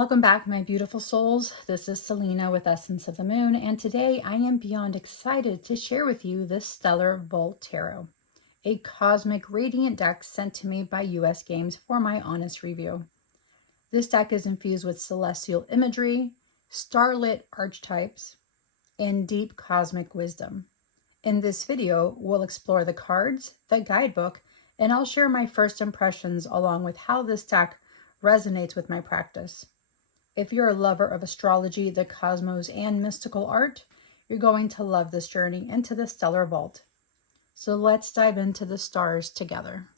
Welcome back, my beautiful souls. This is Selena with Essence of the Moon, and today I am beyond excited to share with you this Stellar Volt Tarot, a cosmic radiant deck sent to me by US Games for my honest review. This deck is infused with celestial imagery, starlit archetypes, and deep cosmic wisdom. In this video, we'll explore the cards, the guidebook, and I'll share my first impressions along with how this deck resonates with my practice. If you're a lover of astrology, the cosmos, and mystical art, you're going to love this journey into the Stellar Vault. So let's dive into the stars together.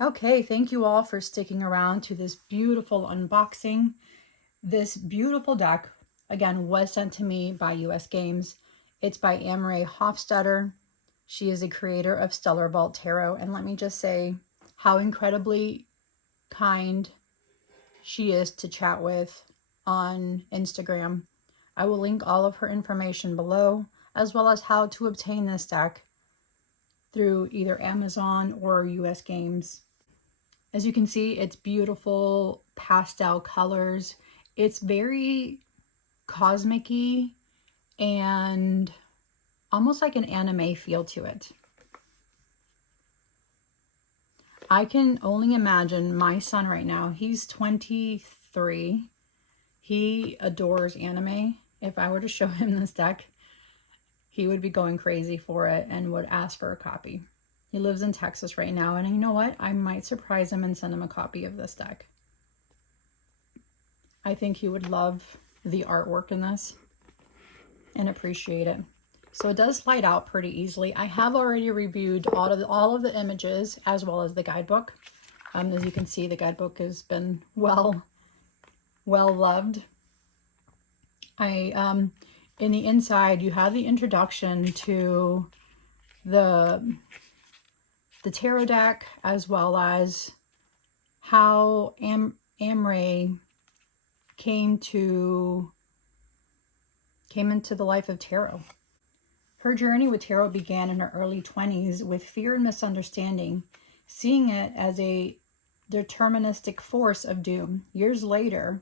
Okay, thank you all for sticking around to this beautiful unboxing. This beautiful deck, again, was sent to me by US Games. It's by Amrei Hofstadter. She is a creator of Stellar Vault Tarot, and let me just say how incredibly kind she is to chat with on Instagram. I will link all of her information below, as well as how to obtain this deck through either Amazon or US Games. As you can see, it's beautiful pastel colors. It's very cosmic-y and almost like an anime feel to it. I can only imagine my son right now. He's 23. He adores anime. If I were to show him this deck, he would be going crazy for it and would ask for a copy. He lives in Texas right now, and you know what? I might surprise him and send him a copy of this deck. I think he would love the artwork in this and appreciate it. So it does slide out pretty easily. I have already reviewed all of the images as well as the guidebook. As you can see, the guidebook has been well loved. In the inside, you have the introduction to the tarot deck, as well as how Amrei came into the life of tarot. Her journey with tarot began in her early 20s with fear and misunderstanding, seeing it as a deterministic force of doom. Years later,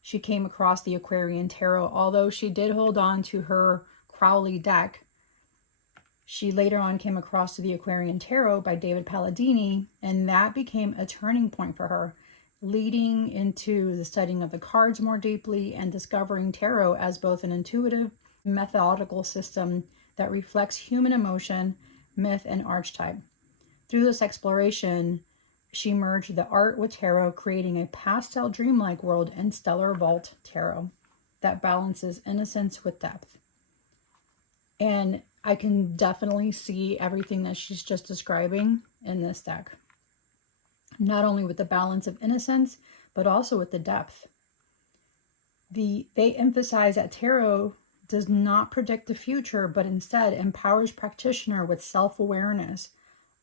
she came across the Aquarian Tarot. Although she did hold on to her Crowley deck, she later on came across the Aquarian Tarot by David Palladini, and that became a turning point for her, leading into the studying of the cards more deeply and discovering tarot as both an intuitive, methodical system that reflects human emotion, myth, and archetype. Through this exploration, she merged the art with tarot, creating a pastel dreamlike world in Stellar Vault Tarot that balances innocence with depth. And I can definitely see everything that she's just describing in this deck. Not only with the balance of innocence, but also with the depth. They emphasize that tarot does not predict the future, but instead empowers practitioner with self-awareness,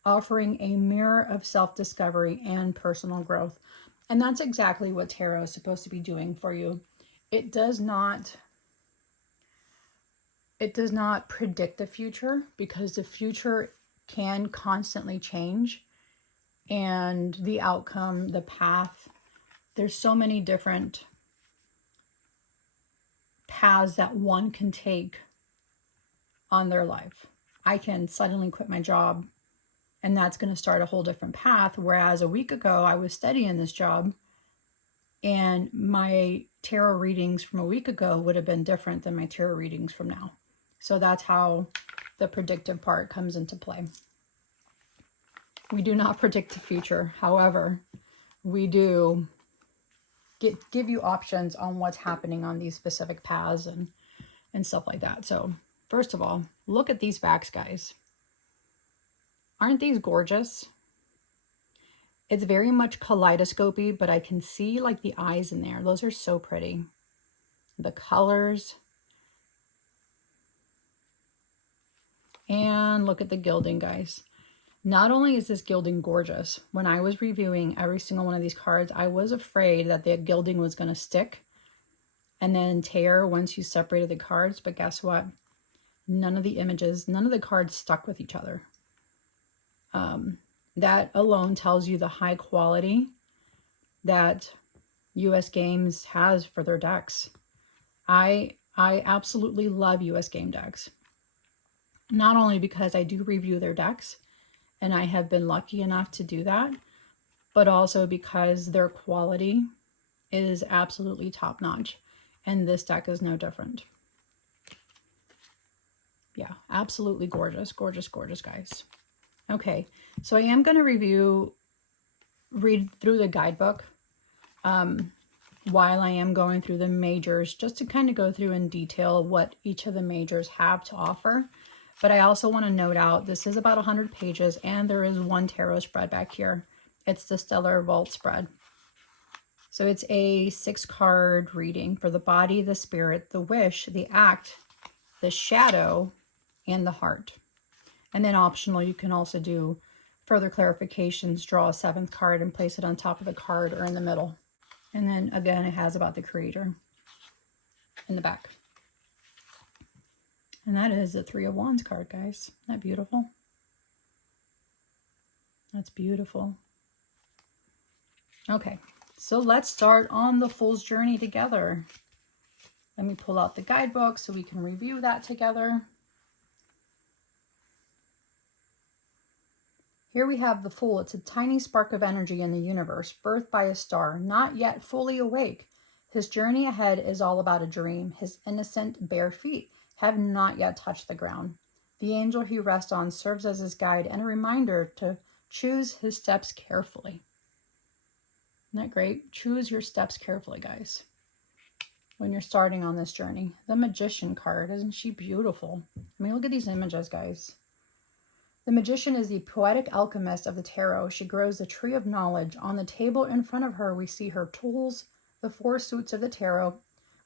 offering a mirror of self-discovery and personal growth. And that's exactly what tarot is supposed to be doing for you. It does not predict the future, because the future can constantly change, and the outcome, the path, there's so many different paths that one can take on their life. I can suddenly quit my job, and that's going to start a whole different path, whereas a week ago I was studying this job, and my tarot readings from a week ago would have been different than my tarot readings from now. So that's how the predictive part comes into play. We do not predict the future. However, we do give you options on what's happening on these specific paths and stuff like that. So first of all, look at these backs, guys. Aren't these gorgeous? It's very much kaleidoscopy, but I can see like the eyes in there. Those are so pretty. The colors. And look at the gilding, guys. Not only is this gilding gorgeous, when I was reviewing every single one of these cards, I was afraid that the gilding was going to stick and then tear once you separated the cards. But guess what? None of the images, none of the cards stuck with each other. That alone tells you the high quality that US Games has for their decks. I absolutely love US Game decks. Not only because I do review their decks, and I have been lucky enough to do that, but also because their quality is absolutely top notch. And this deck is no different. Yeah, absolutely gorgeous, gorgeous, gorgeous, guys. Okay, so I am going to read through the guidebook while I am going through the majors, just to kind of go through in detail what each of the majors have to offer. But I also want to note out, this is about 100 pages, and there is one tarot spread back here. It's the Stellar Vault spread. So it's a 6-card reading for the body, the spirit, the wish, the act, the shadow, and the heart. And then optional, you can also do further clarifications, draw a 7th card and place it on top of the card or in the middle. And then again, it has about the creator in the back. And that is the 3 of Wands card, guys. Isn't that beautiful? That's beautiful. Okay, so let's start on the Fool's Journey together. Let me pull out the guidebook so we can review that together. Here we have the Fool. It's a tiny spark of energy in the universe, birthed by a star, not yet fully awake. His journey ahead is all about a dream. His innocent, bare feet have not yet touched the ground. The angel he rests on serves as his guide and a reminder to choose his steps carefully. Isn't that great? Choose your steps carefully, guys, when you're starting on this journey. The Magician card, isn't she beautiful? I mean, look at these images, guys. The Magician is the poetic alchemist of the tarot. She grows the tree of knowledge. On the table in front of her, we see her tools, the 4 suits of the tarot,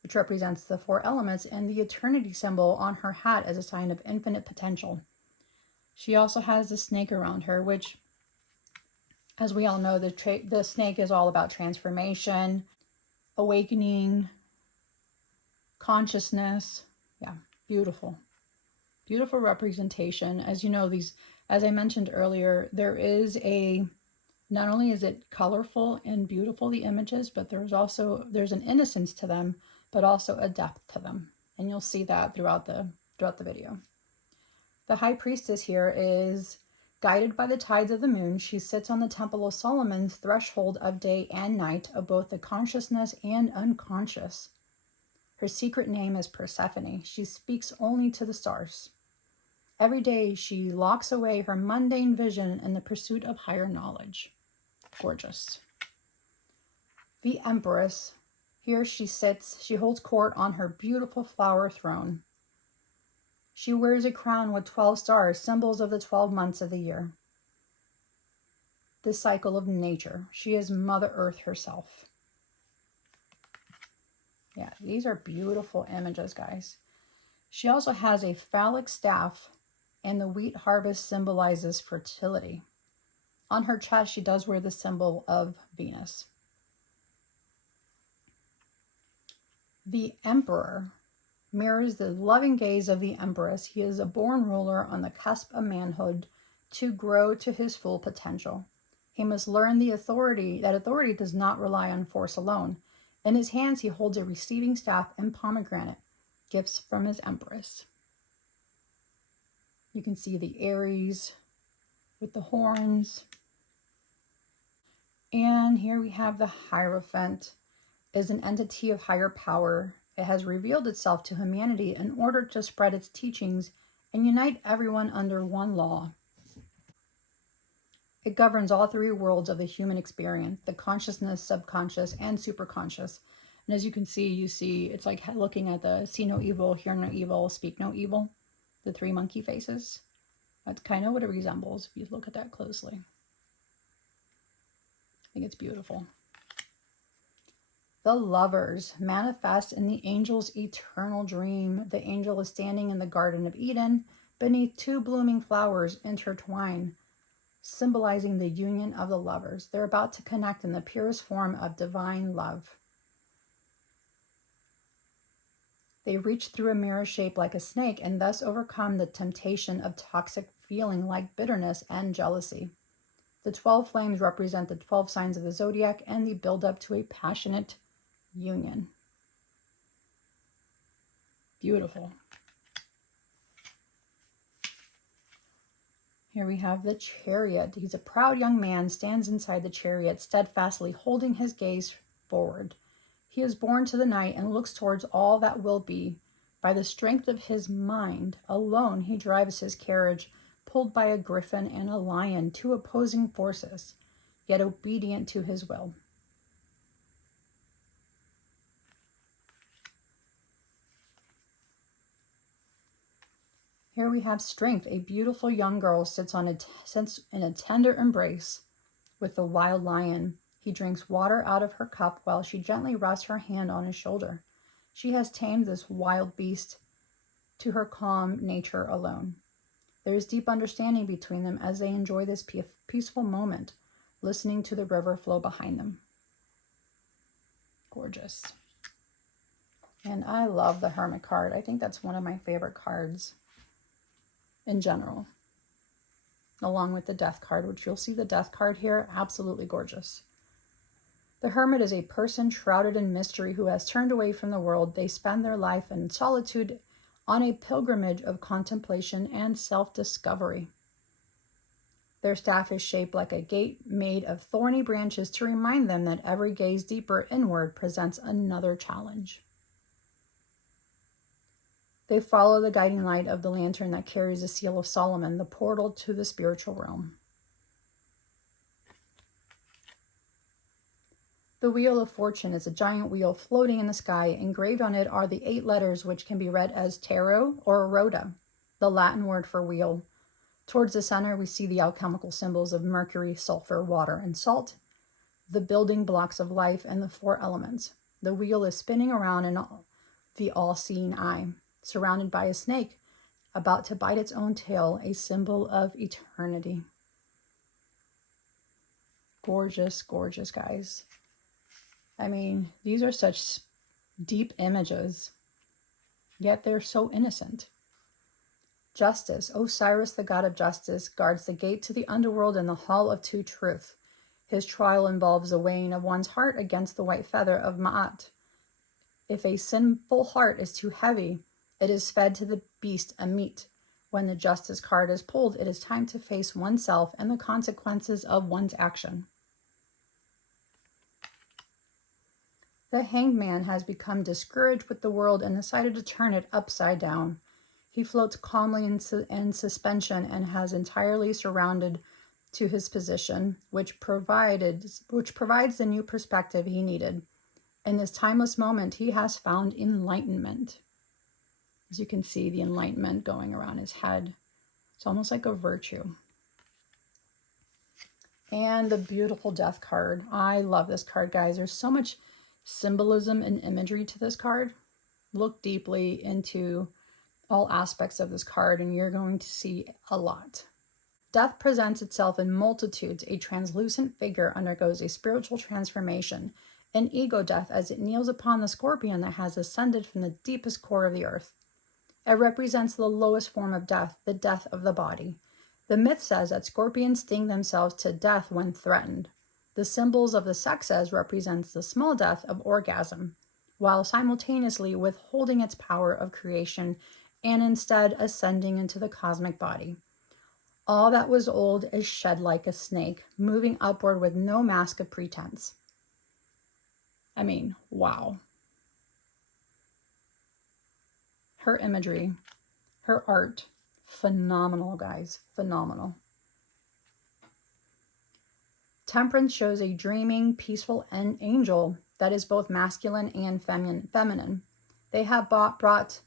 which represents the 4 elements, and the eternity symbol on her hat as a sign of infinite potential. She also has the snake around her, which, as we all know, the snake is all about transformation, awakening, consciousness. Yeah, beautiful. Beautiful representation. As you know, as I mentioned earlier, not only is it colorful and beautiful, the images, but there's an innocence to them, but also a depth to them. And you'll see that throughout the video. The High Priestess here is guided by the tides of the moon. She sits on the Temple of Solomon's threshold of day and night, of both the consciousness and unconscious. Her secret name is Persephone. She speaks only to the stars. Every day, she locks away her mundane vision in the pursuit of higher knowledge. Gorgeous. The Empress. Here she sits. She holds court on her beautiful flower throne. She wears a crown with 12 stars, symbols of the 12 months of the year. The cycle of nature. She is Mother Earth herself. Yeah, these are beautiful images, guys. She also has a phallic staff, and the wheat harvest symbolizes fertility. On her chest, she does wear the symbol of Venus. The Emperor mirrors the loving gaze of the Empress. He is a born ruler on the cusp of manhood to grow to his full potential. He must learn that authority does not rely on force alone. In his hands, he holds a receiving staff and pomegranate, gifts from his Empress. You can see the Aries with the horns. And here we have the Hierophant, is an entity of higher power. It has revealed itself to humanity in order to spread its teachings and unite everyone under one law. It governs all 3 worlds of the human experience, the consciousness, subconscious, and superconscious. And as you can see, it's like looking at the see no evil, hear no evil, speak no evil, the 3 monkey faces. That's kind of what it resembles if you look at that closely. I think it's beautiful. The Lovers manifest in the angel's eternal dream. The angel is standing in the Garden of Eden, Beneath, two blooming flowers intertwine, symbolizing the union of the lovers. They're about to connect in the purest form of divine love. They reach through a mirror shaped like a snake and thus overcome the temptation of toxic feeling like bitterness and jealousy. The 12 flames represent the 12 signs of the zodiac and the build-up to a passionate union. Beautiful. Here we have the Chariot. He's a proud young man, stands inside the chariot, steadfastly holding his gaze forward. He is born to the night and looks towards all that will be. By the strength of his mind alone, he drives his carriage, pulled by a griffin and a lion, two opposing forces, yet obedient to his will. Here we have Strength. A beautiful young girl sits in a tender embrace with the wild lion. He drinks water out of her cup while she gently rests her hand on his shoulder. She has tamed this wild beast to her calm nature alone. There is deep understanding between them as they enjoy this peaceful moment, listening to the river flow behind them. Gorgeous. And I love the Hermit card. I think that's one of my favorite cards in general, along with the Death card, which you'll see the Death card here. Absolutely gorgeous. The Hermit is a person shrouded in mystery who has turned away from the world. They spend their life in solitude on a pilgrimage of contemplation and self-discovery. Their staff is shaped like a gate made of thorny branches to remind them that every gaze deeper inward presents another challenge. They follow the guiding light of the lantern that carries the seal of Solomon, the portal to the spiritual realm. The Wheel of Fortune is a giant wheel floating in the sky. Engraved on it are the 8 letters which can be read as tarot or rota, the Latin word for wheel. Towards the center, we see the alchemical symbols of mercury, sulfur, water, and salt, the building blocks of life, and the 4 elements. The wheel is spinning around in the all-seeing eye, surrounded by a snake about to bite its own tail, a symbol of eternity. Gorgeous, gorgeous, guys. I mean, these are such deep images, yet they're so innocent. Justice. Osiris, the god of justice, guards the gate to the underworld and the hall of true truth. His trial involves the weighing of one's heart against the white feather of Ma'at. If a sinful heart is too heavy, it is fed to the beast a meat. When the justice card is pulled, it is time to face oneself and the consequences of one's action. The Hanged Man has become discouraged with the world and decided to turn it upside down. He floats calmly in suspension and has entirely surrounded to his position, which provides the new perspective he needed. In this timeless moment, he has found enlightenment. As you can see, the enlightenment going around his head. It's almost like a virtue. And the beautiful Death card. I love this card, guys. There's so much symbolism and imagery to this card. Look deeply into all aspects of this card and you're going to see a lot. Death presents itself in multitudes. A translucent figure undergoes a spiritual transformation, an ego death, as it kneels upon the scorpion that has ascended from the deepest core of the earth. It represents the lowest form of death, the death of the body. The myth says that scorpions sting themselves to death when threatened. The symbols of the sexes represents the small death of orgasm, while simultaneously withholding its power of creation and instead ascending into the cosmic body. All that was old is shed like a snake, moving upward with no mask of pretense. I mean, wow. Her imagery, her art, phenomenal, guys, phenomenal. Temperance shows a dreaming, peaceful angel that is both masculine and feminine. They have brought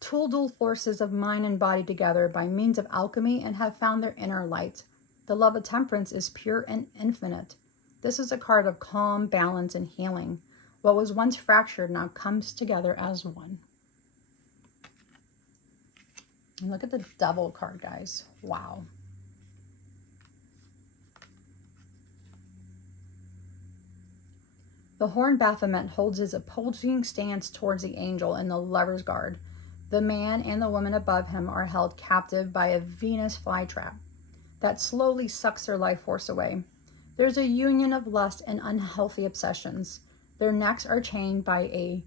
dual forces of mind and body together by means of alchemy and have found their inner light. The love of temperance is pure and infinite. This is a card of calm, balance, and healing. What was once fractured now comes together as one. And look at the Devil card, guys. Wow. The Horned Baphomet holds his opposing stance towards the angel in the Lover's Guard. The man and the woman above him are held captive by a Venus flytrap that slowly sucks their life force away. There's a union of lust and unhealthy obsessions. Their necks are chained by a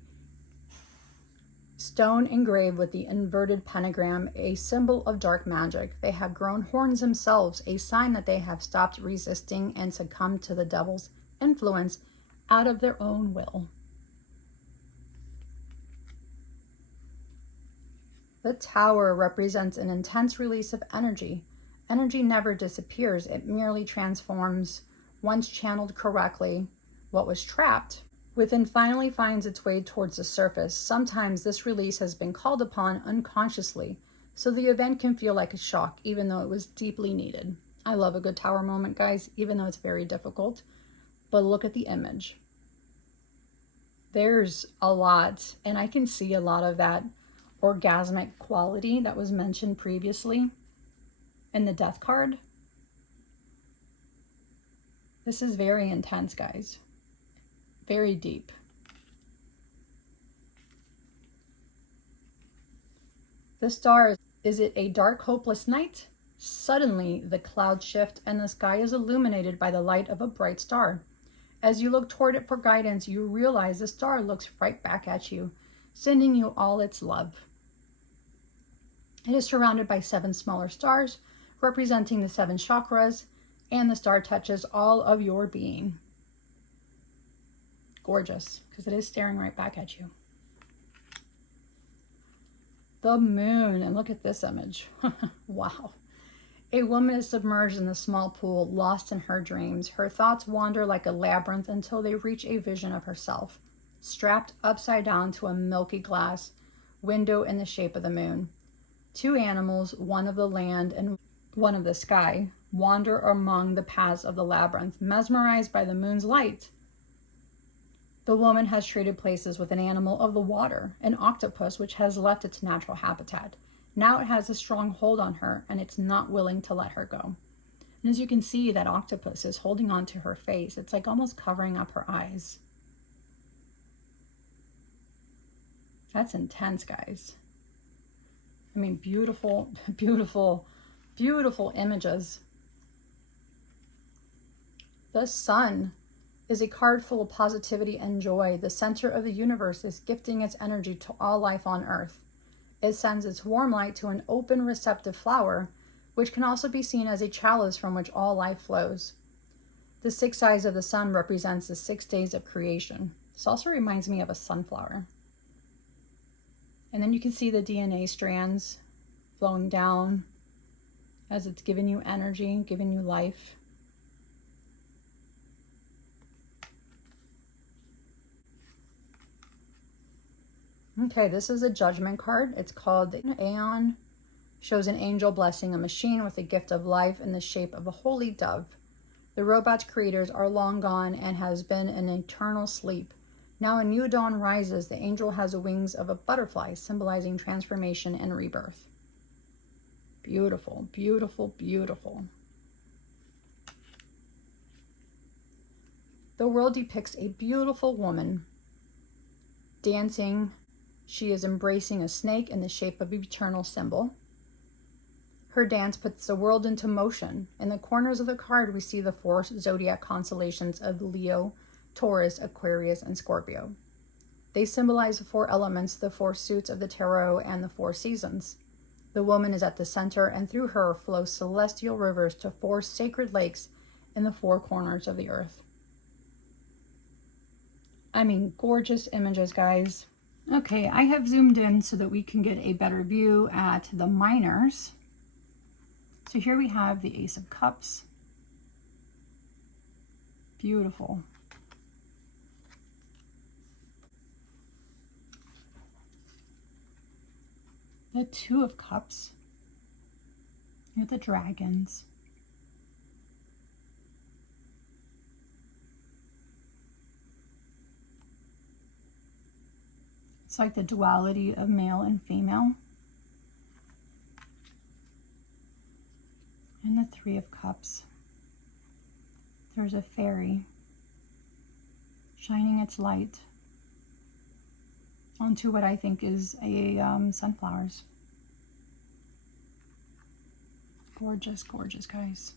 stone engraved with the inverted pentagram, a symbol of dark magic. They have grown horns themselves, a sign that they have stopped resisting and succumbed to the devil's influence out of their own will. The Tower represents an intense release of energy. Energy never disappears, it merely transforms. Once channeled correctly, what was trapped within finally finds its way towards the surface. Sometimes this release has been called upon unconsciously, so the event can feel like a shock, even though it was deeply needed. I love a good Tower moment, guys, even though it's very difficult. But look at the image. There's a lot, and I can see a lot of that orgasmic quality that was mentioned previously in the Death card. This is very intense, guys. Very deep. The Star, is it a dark, hopeless night? Suddenly, the clouds shift and the sky is illuminated by the light of a bright star. As you look toward it for guidance, you realize the star looks right back at you, sending you all its love. It is surrounded by 7 smaller stars, representing the 7 chakras, and the star touches all of your being. Gorgeous, because it is staring right back at you. The Moon, and look at this image. Wow. A woman is submerged in a small pool, lost in her dreams. Her thoughts wander like a labyrinth until they reach a vision of herself, strapped upside down to a milky glass window in the shape of the moon. 2 animals, one of the land and one of the sky, wander among the paths of the labyrinth, mesmerized by the moon's light. The woman has traded places with an animal of the water, an octopus which has left its natural habitat. Now it has a strong hold on her, and it's not willing to let her go. And as you can see, that octopus is holding on to her face. It's like almost covering up her eyes. That's intense, guys. I mean, beautiful, beautiful, beautiful images. The Sun is a card full of positivity and joy. The center of the universe is gifting its energy to all life on Earth. It sends its warm light to an open, receptive flower, which can also be seen as a chalice from which all life flows. The 6 eyes of the sun represents the 6 days of creation. This also reminds me of a sunflower. And then you can see the DNA strands flowing down as it's giving you energy, giving you life. Okay, this is a judgment card. It's called the Aeon. Shows an angel blessing a machine with a gift of life in the shape of a holy dove. The robot's creators are long gone and has been in eternal sleep. Now a new dawn rises. The angel has the wings of a butterfly, symbolizing transformation and rebirth. Beautiful, beautiful, beautiful. The world depicts a beautiful woman dancing. She is embracing a snake in the shape of an eternal symbol. Her dance puts the world into motion. In the corners of the card, we see the 4 zodiac constellations of Leo, Taurus, Aquarius, and Scorpio. They symbolize the 4 elements, the 4 suits of the tarot, and the 4 seasons. The woman is at the center, and through her flow celestial rivers to 4 sacred lakes in the 4 corners of the earth. I mean, gorgeous images, guys. Okay, I have zoomed in so that we can get a better view at the minors. So here we have the Ace of Cups. Beautiful. The 2 of Cups. You have the dragons. It's like the duality of male and female. the Three of Cups. There's a fairy shining its light onto what I think is a sunflowers. Gorgeous, gorgeous, guys.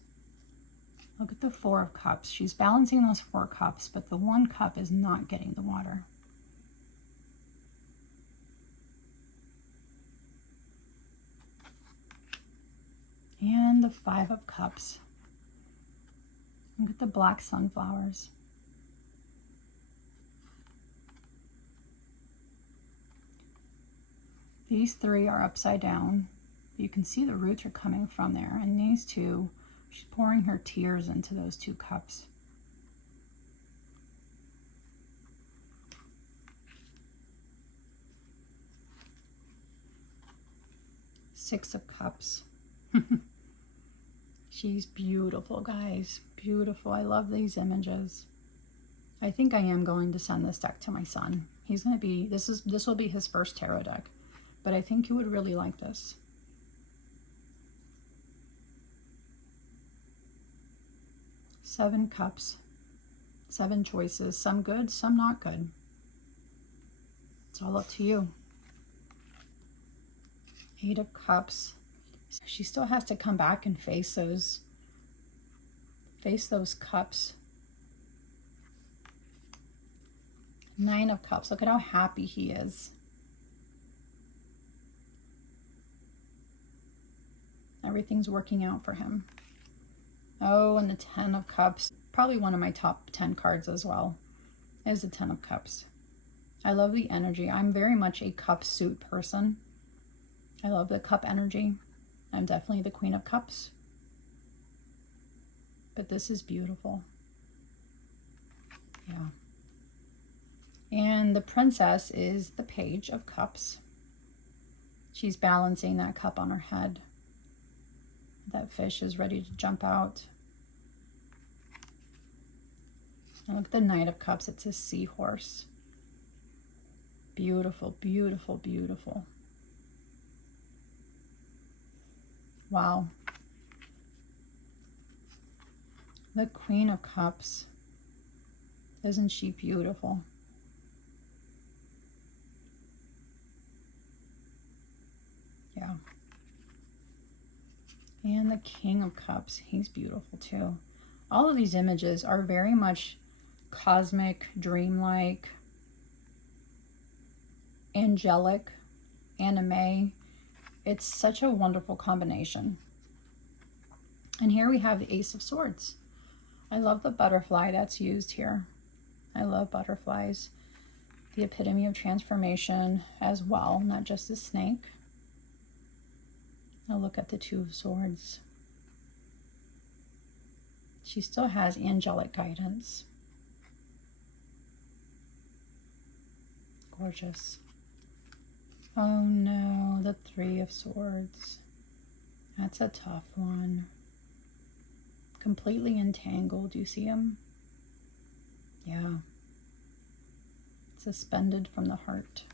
Look at the Four of Cups. She's balancing those 4 cups, but the 1 cup is not getting the water. And the Five of Cups. Look at the black sunflowers. These 3 are upside down. You can see the roots are coming from there. And these 2, she's pouring her tears into those 2 cups. Six of Cups. She's beautiful, guys. Beautiful. I love these images. I think I am going to send this deck to my son. He's going to be, this will be his first tarot deck, but I think he would really like this. Seven Cups. 7 choices. Some good, some not good. It's all up to you. 8 of Cups. She still has to come back and face those cups. 9 of Cups. Look at how happy he is. Everything's working out for him. Oh, and the 10 of Cups. Probably one of my top 10 cards as well is the 10 of Cups. I love the energy. I'm very much a cup suit person. I love the cup energy. I'm definitely the Queen of Cups. But this is beautiful. Yeah. And the Princess is the Page of Cups. She's balancing that cup on her head. That fish is ready to jump out. And look at the Knight of Cups. It's a seahorse. Beautiful, beautiful, beautiful. Wow. The Queen of Cups. Isn't she beautiful? Yeah. And the King of Cups. He's beautiful too. All of these images are very much cosmic, dreamlike, angelic, anime. It's such a wonderful combination. And here we have the Ace of Swords. I love the butterfly that's used here. I love butterflies. The epitome of transformation as well, not just the snake. Now look at the Two of Swords. She still has angelic guidance. Gorgeous. Oh no, the Three of Swords. That's a tough one. Completely entangled. You see him? Yeah. Suspended from the heart.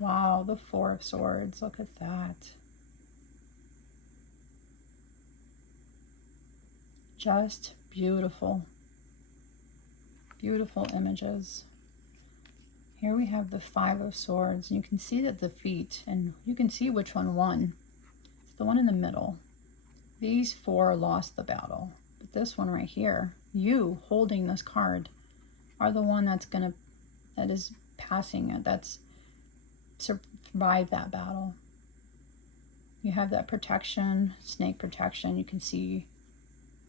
Wow, the Four of Swords. Look at that. Just beautiful. Beautiful images. Here we have the Five of Swords, and you can see that the feet, and you can see which one won. It's the one in the middle. These 4 lost the battle, but this one right here, you holding this card, are the one that is passing it, that's survived that battle. You have that protection, snake protection. You can see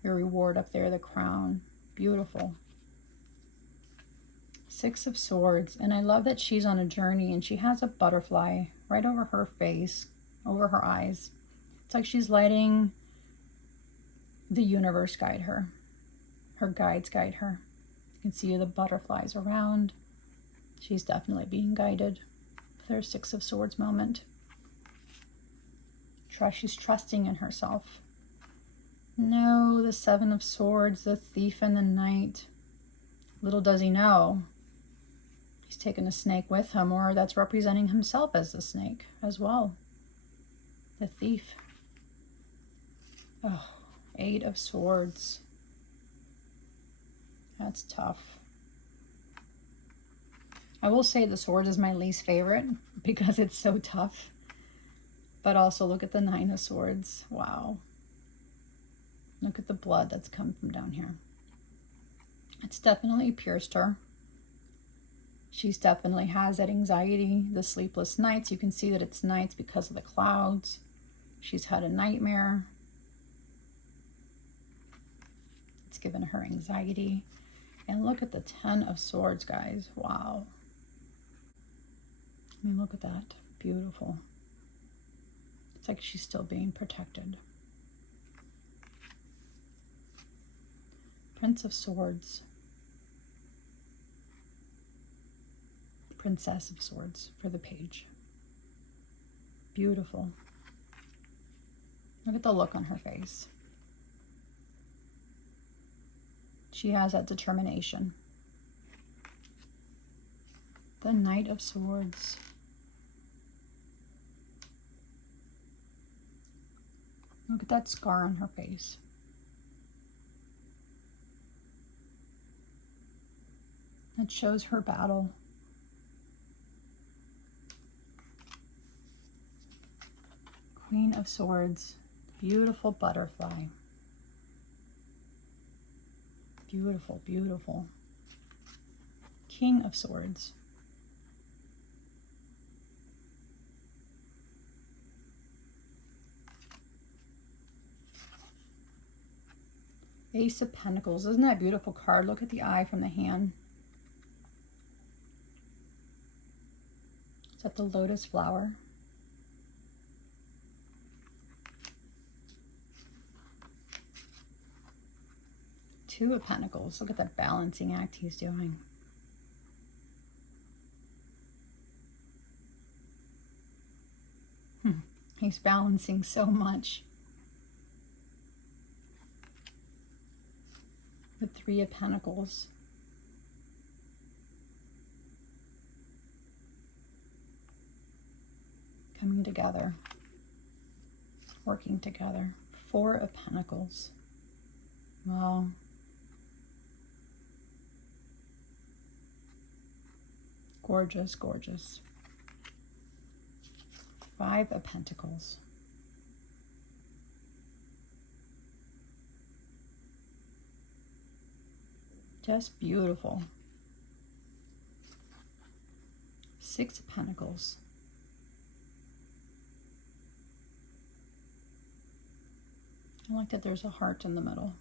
your reward up there, the crown. Beautiful. 6 of Swords, and I love that she's on a journey and she has a butterfly right over her face, over her eyes. It's like she's letting the universe guide her. Her guides guide her. You can see the butterflies around. She's definitely being guided with her 6 of Swords moment. She's trusting in herself. No, the 7 of Swords, the Thief and the Knight. Little does he know, he's taken a snake with him, or that's representing himself as the snake as well. The Thief. Oh, 8 of Swords. That's tough. I will say the Swords is my least favorite because it's so tough. But also look at the 9 of Swords. Wow. Look at the blood that's come from down here. It's definitely pierced her. She's definitely has that anxiety, the sleepless nights. You can see that it's nights because of the clouds. She's had a nightmare. It's given her anxiety. And look at the 10 of Swords, guys. Wow. I mean, look at that. Beautiful. It's like she's still being protected. Prince of Swords. Princess of Swords for the page. Beautiful. Look at the look on her face. She has that determination. The Knight of Swords. Look at that scar on her face. That shows her battle. Queen of Swords. Beautiful butterfly. Beautiful, beautiful. King of Swords. Ace of Pentacles. Isn't that a beautiful card? Look at the eye from the hand. Is that the lotus flower? Two of Pentacles. Look at that balancing act he's doing. He's balancing so much. The Three of Pentacles. Coming together. Working together. Four of Pentacles. Wow. Gorgeous, gorgeous. Five of Pentacles. Just beautiful. Six of Pentacles. I like that there's a heart in the middle.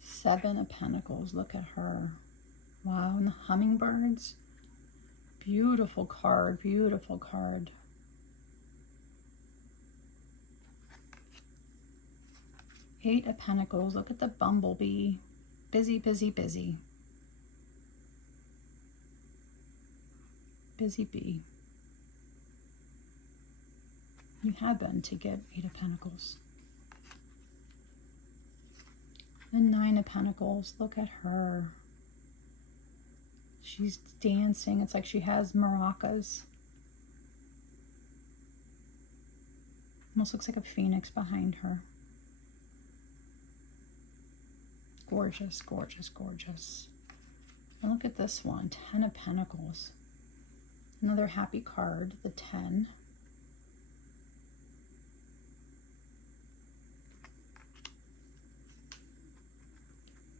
Seven of Pentacles. Look at her. Wow, and the hummingbirds. Beautiful card, beautiful card. Eight of Pentacles. Look at the bumblebee. Busy, busy, busy. Busy bee. You have been to get Eight of Pentacles. The Nine of Pentacles. Look at her. She's dancing. It's like she has maracas. Almost looks like a phoenix behind her. Gorgeous, gorgeous, gorgeous. And look at this one. 10 of Pentacles. Another happy card. The 10.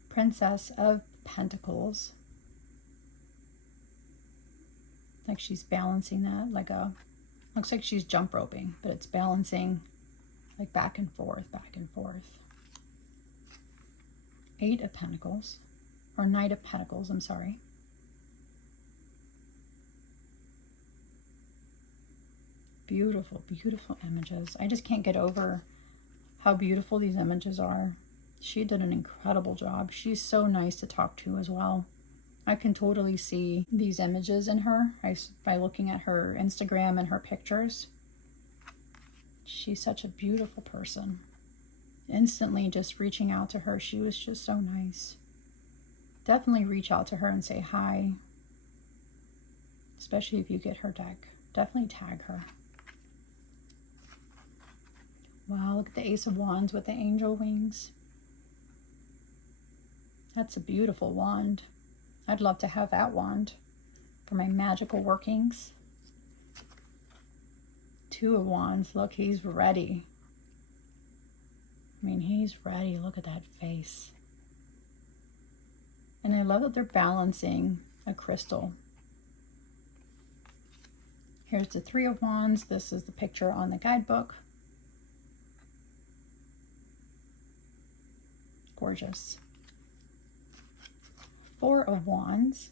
Princess of Pentacles. Like she's balancing that like a, looks like she's jump roping, but it's balancing like back and forth, back and forth. Eight of Pentacles, or Knight of Pentacles, I'm sorry. Beautiful, beautiful images. I just can't get over how beautiful these images are. She did an incredible job. She's so nice to talk to as well. I can totally see these images in her by looking at her Instagram and her pictures. She's such a beautiful person. Instantly just reaching out to her, she was just so nice. Definitely reach out to her and say hi, especially if you get her deck. Definitely tag her. Wow, look at the Ace of Wands with the angel wings. That's a beautiful wand. I'd love to have that wand for my magical workings. Two of Wands. Look, he's ready. I mean, he's ready. Look at that face. And I love that they're balancing a crystal. Here's the Three of Wands. This is the picture on the guidebook. Gorgeous. Four of Wands.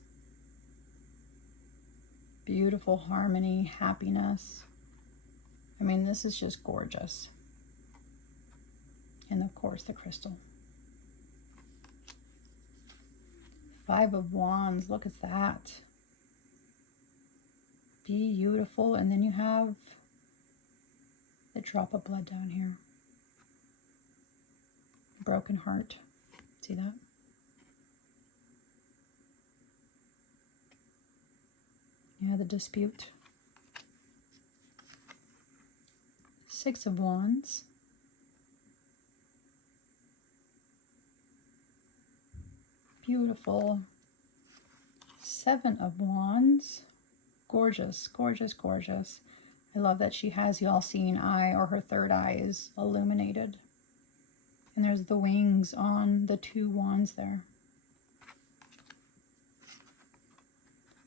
Beautiful harmony, happiness. I mean, this is just gorgeous. And of course, the crystal. Five of Wands, look at that. Beautiful. And then you have the drop of blood down here. Broken heart. See that? Yeah, the dispute. Six of Wands. Beautiful. Seven of Wands. Gorgeous, gorgeous, gorgeous. I love that she has the all-seeing eye, or her third eye is illuminated. And there's the wings on the two wands there.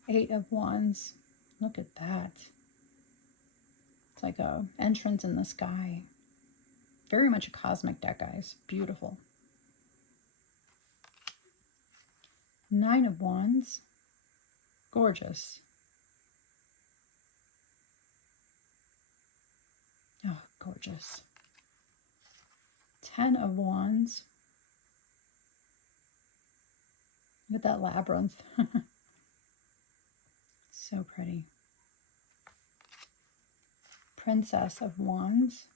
Eight of Wands. Look at that. It's like a entrance in the sky. Very much a cosmic deck, guys. Beautiful. Nine of Wands. Gorgeous. Oh, gorgeous. 10 of Wands. Look at that labyrinth. So pretty. Princess of Wands.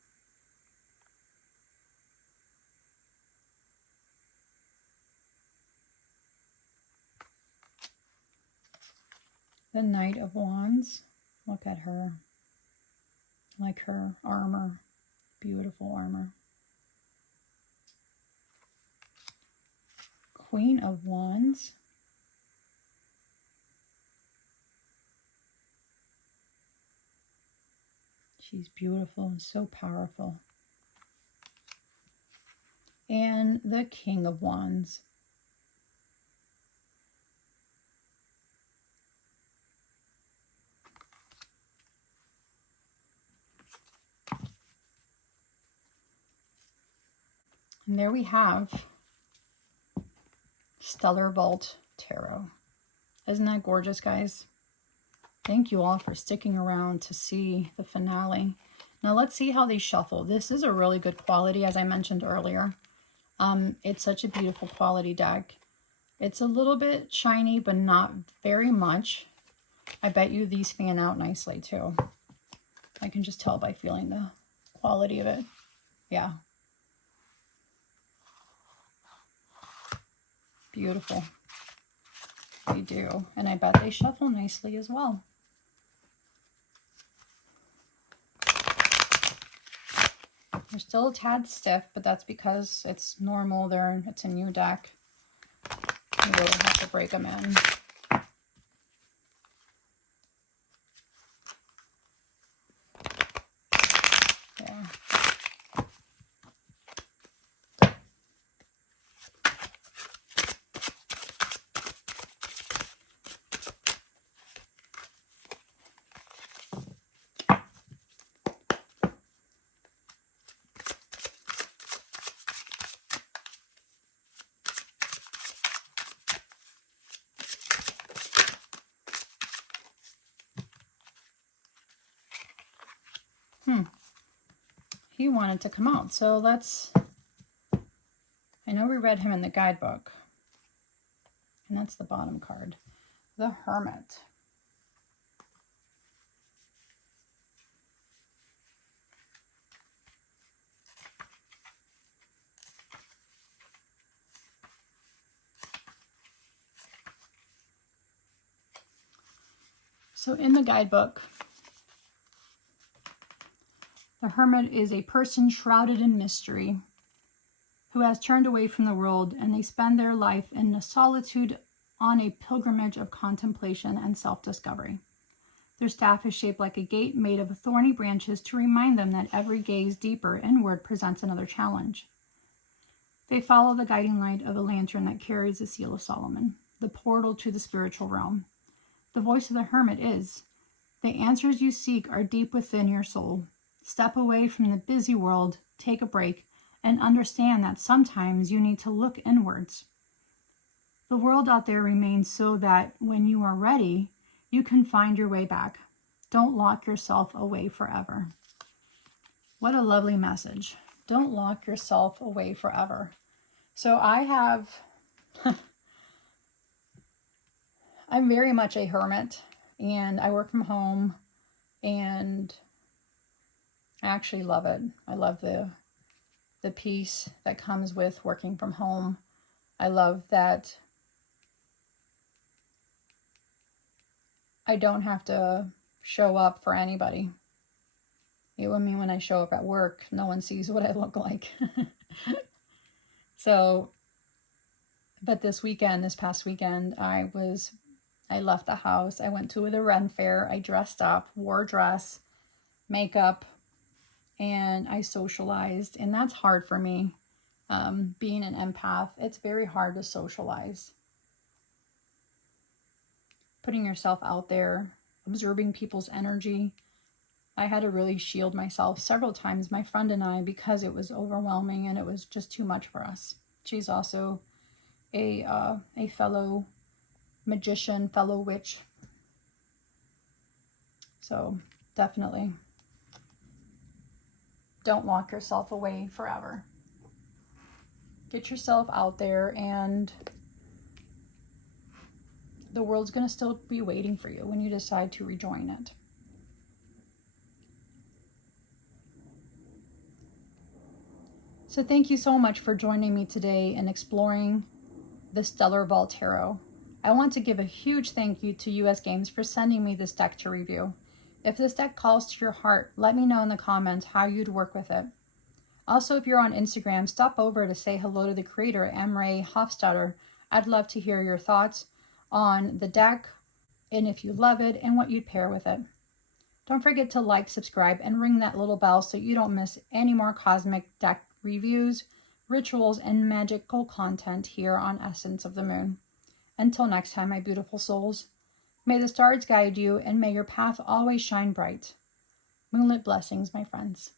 The Knight of Wands. Look at her. I like her armor. Beautiful armor. Queen of Wands. She's beautiful and so powerful. And the King of Wands. And there we have Stellar Vault Tarot. Isn't that gorgeous, guys? Thank you all for sticking around to see the finale. Now let's see how they shuffle. This is a really good quality, as I mentioned earlier. It's such a beautiful quality deck. It's a little bit shiny, but not very much. I bet you these fan out nicely too. I can just tell by feeling the quality of it. Yeah. Beautiful. They do. And I bet they shuffle nicely as well. They're still a tad stiff, but that's because it's normal. It's a new deck. You really have to break them in. Yeah. He wanted to come out, so let's, I know we read him in the guidebook, and that's the bottom card, the Hermit. So in the guidebook, The hermit is a person shrouded in mystery who has turned away from the world, and they spend their life in a solitude on a pilgrimage of contemplation and self-discovery. Their staff is shaped like a gate made of thorny branches to remind them that every gaze deeper inward presents another challenge. They follow the guiding light of a lantern that carries the seal of Solomon, the portal to the spiritual realm. The voice of the hermit is, the answers you seek are deep within your soul. Step away from the busy world, take a break, and understand that sometimes you need to look inwards. The world out there remains so that when you are ready, you can find your way back. Don't lock yourself away forever. What a lovely message. Don't lock yourself away forever. So I'm very much a hermit, and I work from home, and I actually love it. I love the peace that comes with working from home. I love that I don't have to show up for anybody. I mean, when I show up at work, no one sees what I look like. So, but this past weekend, I left the house. I went to the Ren Fair. I dressed up, wore a dress, makeup, and I socialized. And that's hard for me. Being an empath, it's very hard to socialize. Putting yourself out there, absorbing people's energy. I had to really shield myself several times, my friend and I, because it was overwhelming and it was just too much for us. She's also a fellow magician, fellow witch. So definitely don't lock yourself away forever. Get yourself out there, and the world's going to still be waiting for you when you decide to rejoin it. So thank you so much for joining me today in exploring the Stellar Ball Tarot. I want to give a huge thank you to US Games for sending me this deck to review. If this deck calls to your heart, let me know in the comments how you'd work with it. Also, if you're on Instagram, stop over to say hello to the creator, Amrei Hofstadter. I'd love to hear your thoughts on the deck, and if you love it, and what you'd pair with it. Don't forget to like, subscribe, and ring that little bell so you don't miss any more cosmic deck reviews, rituals, and magical content here on Essence of the Moon. Until next time, my beautiful souls, may the stars guide you, and may your path always shine bright. Moonlit blessings, my friends.